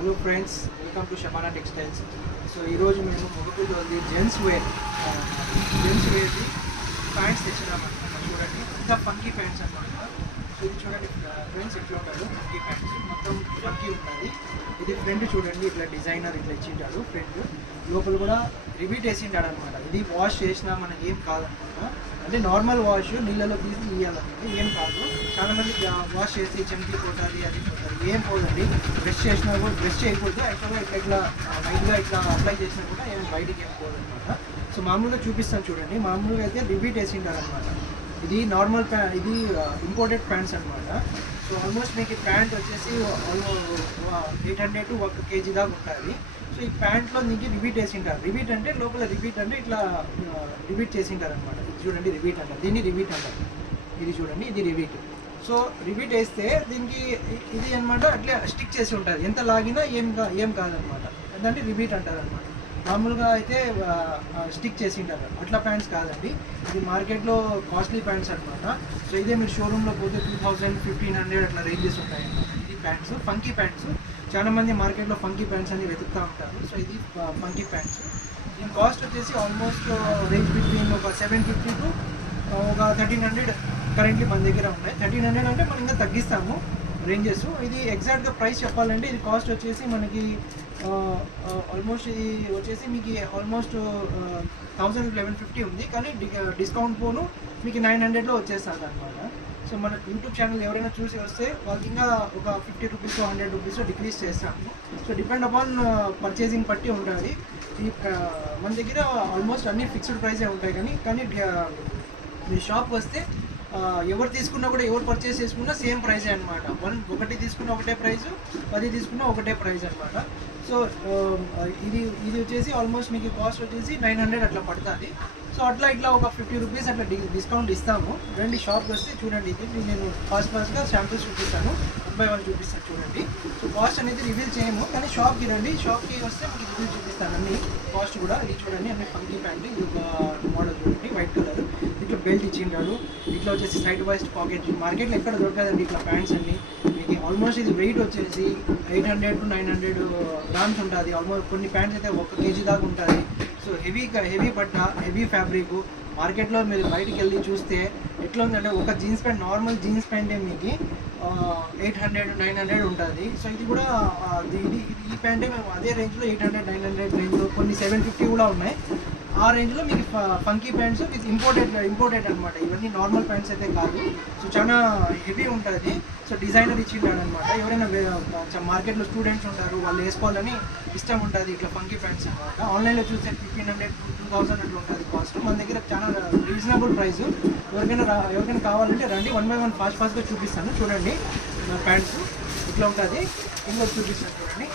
Hello friends, welcome to Shabana textiles. So ఈరోజు మేము మొగపూర్లోది gents వేర్ది pants తెచ్చినామన్నమాట. చూడండి, ఇంత ఫంకీ ప్యాంట్స్ అన్నమాట. సో ఇది చూడండి ఫ్రెండ్స్, ఎట్లా ఉంటాడు ఫంకీ ప్యాంట్స్, మొత్తం ఫంకీ ఉంటుంది. ఇది ఫ్రంట్ చూడండి, ఇట్లా డిజైనర్ ఇట్లా ఇచ్చింటాడు. ఫ్రంట్ లోపల కూడా రిపీట్ వేసింటాడు అనమాట. ఇది వాష్ చేసినా మనకి ఏం కాదనమాట. అంటే నార్మల్ వాష్ నీళ్ళలో తీసి ఇవ్వాలన్నమాట, ఏం కాదు. చాలామంది వాష్ చేసి చెంకి పోతుంది, అది పోతుంది, ఏం పోదండి. బ్రష్ చేసినా కూడా బ్రష్ చేయకూడదు. యాక్చువల్గా ఇట్లా లైట్గా ఇట్లా అప్లై చేసినా కూడా ఏం బయటికి ఏం పోదనమాట. సో మామూలుగా చూపిస్తాను చూడంండి. మామూలుగా అయితే రిపీట్ వేసింటారనమాట. ఇది నార్మల్ ఇది ఇంపోర్టెడ్ ప్యాంట్స్ అనమాట. సో ఆల్మోస్ట్ మీకు ప్యాంట్ వచ్చేసి 800 to 1 kg దాకా ఉంటుంది. సో ఈ ప్యాంట్లో మీకు రిపీట్ వేసింటారు. రిపీట్ అంటే లోపల రిపీట్ అంటే ఇట్లా రిపీట్ చేసింటారు అనమాట. ఇది చూడండి రిపీట్ అంటారు, దీన్ని రిపీట్ అంటారు. ఇది చూడండి, ఇది రిపీట్. సో రిపీట్ వేస్తే దీనికి ఇది అనమాట అట్లా స్టిక్ చేసి ఉంటుంది. ఎంత లాగినా ఏం కాదనమాట. ఏంటంటే రిపీట్ అంటారు అనమాట. మామూలుగా అయితే స్టిక్ చేసి ఉంటారు, అట్లా ప్యాంట్స్ కాదండి. ఇది మార్కెట్లో కాస్ట్లీ ప్యాంట్స్ అనమాట. సో ఇదే మీరు షోరూంలో పోతే 2000, 1500 అట్లా రేంజెస్ ఉంటాయి అన్నమాట. ఇది ప్యాంట్స్ ఫంకీ ప్యాంట్స్. చాలా మంది మార్కెట్లో ఫంకీ ప్యాంట్స్ అని వెతుకుతూ ఉంటారు. సో ఇది ఫంకీ ప్యాంట్స్. దీని కాస్ట్ వచ్చేసి ఆల్మోస్ట్ రేంజ్ బిట్వీన్ ఒక 750 to ఒక 1300 కరెంట్లీ మన దగ్గర ఉన్నాయి. 1300 అంటే మనం ఇంకా తగ్గిస్తాము రేంజెస్. ఇది ఎగ్జాక్ట్గా ప్రైస్ చెప్పాలంటే ఇది కాస్ట్ వచ్చేసి మనకి ఆల్మోస్ట్ ఇది వచ్చేసి మీకు ఆల్మోస్ట్ 1150 ఉంది. కానీ డిస్కౌంట్ పోను మీకు 900లో వచ్చేస్తుంది అనమాట. సో మన యూట్యూబ్ ఛానల్ ఎవరైనా చూసి వస్తే వాళ్ళకి ఇంకా ఒక 50 రూపీస్ 100 రూపీస్ డిక్రీజ్ చేస్తాము. సో డిపెండ్ అపాన్ పర్చేసింగ్ బట్టి ఉంటుంది. ఈ మన దగ్గర ఆల్మోస్ట్ అన్ని ఫిక్స్డ్ ప్రైసే ఉంటాయి. కానీ మీ షాప్ వస్తే ఎవరు తీసుకున్నా కూడా, ఎవరు పర్చేస్ చేసుకున్నా సేమ్ ప్రైజే అనమాట. ఒకటి తీసుకున్న ఒకటే ప్రైస్, 10 తీసుకున్న ఒకటే ప్రైస్ అనమాట. సో ఇది వచ్చేసి ఆల్మోస్ట్ మీకు కాస్ట్ వచ్చేసి 900 అట్లా పడుతుంది. సో అట్లా ఇట్లా ఒక 50 రూపీస్ అట్లా డిస్కౌంట్ ఇస్తాము. రండి షాప్కి వస్తే చూడండి. ఇది నేను ఫాస్ట్గా శాంపిల్స్ చూపిస్తాను, 1 by 1 చూపిస్తాను చూడండి. సో కాస్ట్ అనేది రివీల్ చేయము, కానీ షాప్కి రండి. షాప్కి వస్తే మీకు రివీల్ చూపిస్తాను అన్ని కాస్ట్ కూడా. ఇది చూడండి, అన్ని ఫంకీ ప్యాంట్. ఇది ఒక మోడల్ చూడండి, వైట్ కలర్. ఇట్లా బెల్ట్ ఇచ్చింటాడు. ఇట్లా వచ్చేసి సైడ్ వైజ్ పాకెట్. మార్కెట్లో ఎక్కడ దొరకదండి ఇట్లా ప్యాంట్స్ అన్ని. మీకు ఆల్మోస్ట్ ఇది వెయిట్ వచ్చేసి 800 to 900 గ్రామ్స్ ఉంటుంది. ఆల్మోస్ట్ కొన్ని ప్యాంట్స్ అయితే 1 kg దాకా ఉంటుంది. సో హెవీ బట్ట, హెవీ ఫ్యాబ్రిక్. మార్కెట్లో మీరు బయటికి వెళ్ళి చూస్తే ఎట్లా ఉందంటే ఒక జీన్స్ ప్యాంట్, నార్మల్ జీన్స్ ప్యాంటే మీకు 800 900 ఉంటుంది. సో ఇది కూడా ఈ ప్యాంటే మేము అదే రేంజ్లో 800 900 రేంజ్లో, కొన్ని 750 కూడా ఉన్నాయి. ఆ రేంజ్లో మీకు ఫంకీ ప్యాంట్స్ విత్ ఇంపోర్టెడ్ అనమాట. ఇవన్నీ నార్మల్ ప్యాంట్స్ అయితే కాదు. సో చాలా హెవీ ఉంటుంది. సో డిజైనర్ ఇచ్చింటాడు అనమాట. ఎవరైనా మార్కెట్లో స్టూడెంట్స్ ఉంటారు, వాళ్ళు వేసుకోవాలని ఇష్టం ఉంటుంది ఇట్లా ఫంకీ ప్యాంట్స్ అనమాట. ఆన్లైన్లో చూస్తే 1500 to 2000 అట్లా ఉంటుంది కాస్ట్. మన దగ్గర చాలా రీజనబుల్ ప్రైస్. ఎవరికైనా కావాలంటే రండి, 1 by 1 ఫాస్ట్గా చూపిస్తాను చూడండి. ప్యాంట్స్ ఇట్లా ఉంటుంది, ఇంట్లో చూపిస్తాను చూడండి.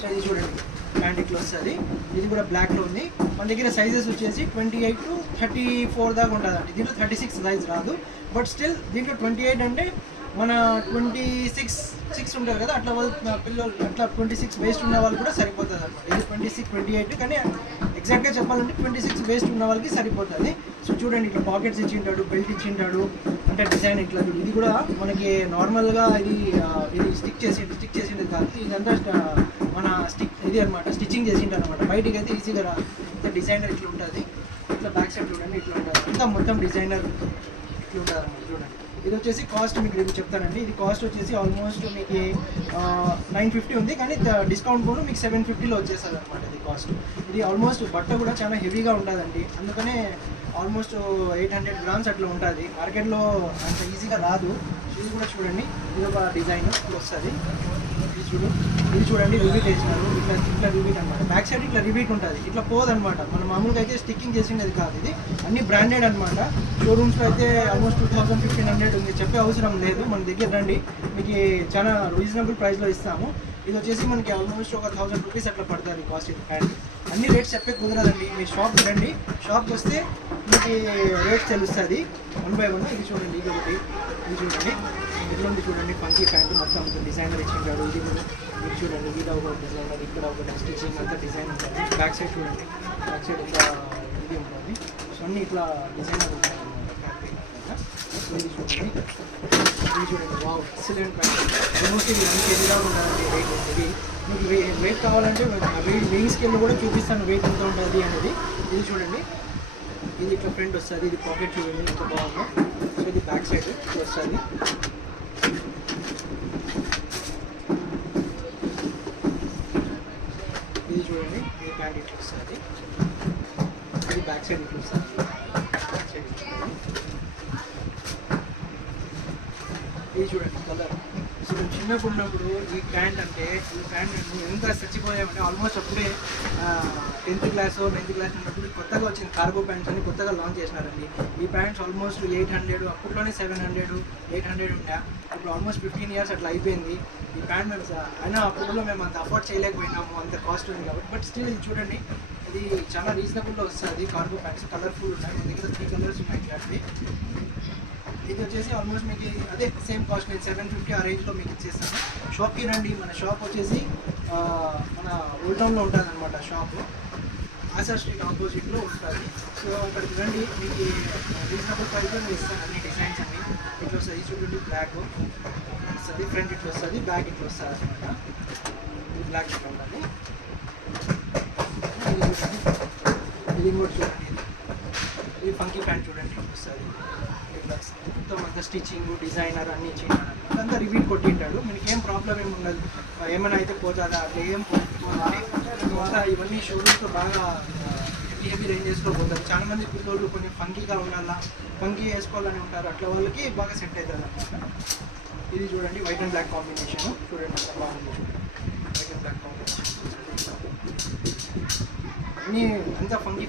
సో ఇది చూడండి, ప్యాంట్ ఇట్లా వస్తుంది. ఇది కూడా బ్లాక్లో ఉంది. మన దగ్గర సైజెస్ వచ్చేసి 28 to 34 దాకా ఉంటుందండి. దీంట్లో 36 సైజ్ రాదు. బట్ స్టిల్ దీంట్లో 28 అంటే మన 26 ఉంటారు కదా, అట్లా పిల్లలు అట్లా 26 వేస్ట్ ఉన్న వాళ్ళు కూడా సరిపోతుంది అనమాట. ఇది 26 28, కానీ ఎగ్జాక్ట్గా చెప్పాలంటే 26 వేస్ట్ ఉన్న వాళ్ళకి సరిపోతుంది. సో చూడండి, ఇట్లా పాకెట్స్ ఇచ్చింటాడు, బెల్ట్ ఇచ్చింటాడు, అంటే డిజైన్ ఇట్లా. ఇది కూడా మనకి నార్మల్గా ఇది స్టిక్ చేసింది కాదు. ఇదంతా మన ఇది అనమాట, స్టిచ్చింగ్ చేసింటారు అనమాట. బయటికి అయితే ఈజీగా రాదు. ఇంత డిజైనర్ ఇట్లా ఉంటుంది. ఇట్లా బ్యాక్ సైడ్ చూడండి, ఇట్లా ఉంటుంది. అంతా మొత్తం డిజైనర్ ఇట్లా ఉంటుంది అనమాట. చూడండి, ఇది వచ్చేసి కాస్ట్ మీకు రేపు చెప్తానండి. ఇది కాస్ట్ వచ్చేసి ఆల్మోస్ట్ మీకు 950 ఉంది, కానీ డిస్కౌంట్ కూడా మీకు 750లో వచ్చేస్తుంది అనమాట ఇది కాస్ట్. ఇది ఆల్మోస్ట్ బట్ట కూడా చాలా హెవీగా ఉంటుందండి. అందుకనే ఆల్మోస్ట్ 800 గ్రామ్స్ అట్లా ఉంటుంది. మార్కెట్లో అంత ఈజీగా రాదు. ఇది కూడా చూడండి, ఇది ఒక డిజైన్ వస్తుంది. ఇది చూడండి, రిపీట్ వేసినారు. ఇట్లా రిపీట్ అనమాట. బ్యాక్ సైడ్ ఇట్లా రిపీట్ ఉంటుంది, ఇట్లా పోదనమాట. మన మామూలుగా అయితే స్టిక్కింగ్ చేసిండేది కాదు. ఇది అన్ని బ్రాండెడ్ అనమాట. షోరూమ్స్లో అయితే ఆల్మోస్ట్ 2000 1500 ఉంది. చెప్పే అవసరం లేదు, మన దగ్గర రండి, మీకు చాలా రీజనబుల్ ప్రైస్లో ఇస్తాము. ఇది వచ్చేసి మనకి ఆల్మోస్ట్ ఒక 1000 రూపీస్ అట్లా పడుతుంది కాస్ట్. ఇది ప్యాంట్ అన్ని రేట్స్ చెప్పే కుదరదండి. మీ షాప్కి రండి, షాప్కి వస్తే మీకు రేట్స్ తెలుస్తుంది 1 by 1. ఇది చూడండి, ఇది ఒకటి. ఇది చూడండి, ఇట్లా చూడండి ఫంకీ ప్యాంట్. మొత్తం డిజైనర్ ఇచ్చింటాడు. ఇది చూడండి, ఇది ఒక డిజైనర్, ఇక్కడ ఒక స్టిచ్చింగ్ అంతా డిజైన్ ఉంటుంది. బ్యాక్ సైడ్ చూడండి, బ్యాక్ సైడ్ ఇంకా ఇది ఉంటుంది. సో అన్నీ ఇట్లా డిజైనర్ ఉంటాయి అన్నమాట ఫ్యాబ్రిక్. ఇది చూడండి, వావ్, ఎక్సలెంట్ ప్యాంట్. ఆల్మోస్ట్ ఇది 1 kg ఉండాలండి రేట్. ఇది మీకు వెయిట్ కావాలంటే వెయిట్ స్కేల్ కూడా చూపిస్తాను వెయిట్ ఎంత ఉంటుంది అనేది. ఇది చూడండి, ఇది ఇట్లా ఫ్రంట్ వస్తుంది, ఇది పాకెట్ చూడండి ఎంత బాగుందో. సో ఇది బ్యాక్ సైడ్ వస్తుంది. ఇది చూడండి, ఇది ప్యాంట్ ఇట్లా వస్తుంది, ఇది బ్యాక్ సైడ్ ఇట్లా వస్తుంది, బ్యాక్ సైడ్ చూడండి. ఇది చూడండి కలర్. సో నేను చిన్నప్పుడు ఉన్నప్పుడు ఈ ప్యాంట్ ఎంత చచ్చిపోయామంటే ఆల్మోస్ట్ అప్పుడే 10th క్లాస్ 9th క్లాస్ ఉన్నప్పుడు కొత్తగా వచ్చింది కార్గో ప్యాంట్స్ అని కొత్తగా లాంచ్ చేసినారండి. ఈ ప్యాంట్స్ ఆల్మోస్ట్ 800, అప్పట్లోనే 700 800 ఉండే. ఇప్పుడు ఆల్మోస్ట్ 15 years అట్లా అయిపోయింది ఈ ప్యాంట్. మేము అయినా అప్పట్లో మేము అంత అఫోర్డ్ చేయలేకపోయినాము, అంత కాస్ట్ ఉంది కాబట్టి. బట్ స్టిల్ ఇది చూడండి, ఇది చాలా రీజనబుల్లో వస్తుంది. కార్గో ప్యాంట్స్ కలర్ఫుల్ ఉన్నాయి, మన దగ్గర 3 కలర్స్ ఉన్నాయి ఇట్లాంటివి. ఇది వచ్చేసి ఆల్మోస్ట్ మీకు అదే సేమ్ కాస్ట్, నేను 750 ఆ రేంజ్లో మీకు ఇచ్చేస్తాను. షాప్కి రండి. మన షాప్ వచ్చేసి మన ఓల్డ్ టౌన్లో ఉంటుంది అనమాట షాపు, ఆశా స్ట్రీట్ ఆపోజిట్లో ఉంటుంది. సో అక్కడికి రండి, మీకు రీజనబుల్ ప్రైస్లో నేను ఇస్తాను అన్ని డిజైన్స్ అన్ని. ఇట్లా వస్తుంది చూడండి, బ్లాక్ వస్తుంది, ఫ్రంట్ ఇట్లా వస్తుంది, బ్యాక్ ఇట్లా వస్తుంది అనమాట. ఇది బ్లాక్ ఇట్లా ఉంటుంది. ఇది చూడండి, ఇది కూడా చూడండి, ఇది ఫంకీ ప్యాంట్ చూడండి ఇట్లా వస్తుంది. మొత్తం అంతా స్టిచ్చింగ్ డిజైనర్ అన్నీ ఇచ్చింటాడు, అదంతా రిపీట్ కొట్టింటాడు. మనకి ఏం ప్రాబ్లం ఏమి ఉండదు, ఏమైనా అయితే పోతుందా అట్లా ఏం పోతుందా. ఇవన్నీ షోరూమ్స్లో బాగా హెవీ రేంజెస్లో పోతారు. చాలా మంది పిల్లలు కొంచెం ఫంకీగా ఉండాలా, ఫంకీ వేసుకోవాలని ఉంటారు, అట్లా వాళ్ళకి బాగా సెట్ అవుతుంది అనమాట. ఇది చూడండి, వైట్ అండ్ బ్లాక్ కాంబినేషన్ చూడండి ఎంత బాగుంది. చూడండి వైట్ అండ్ బ్లాక్ కాంబినేషన్ అన్నీ అంతా ఫంకీ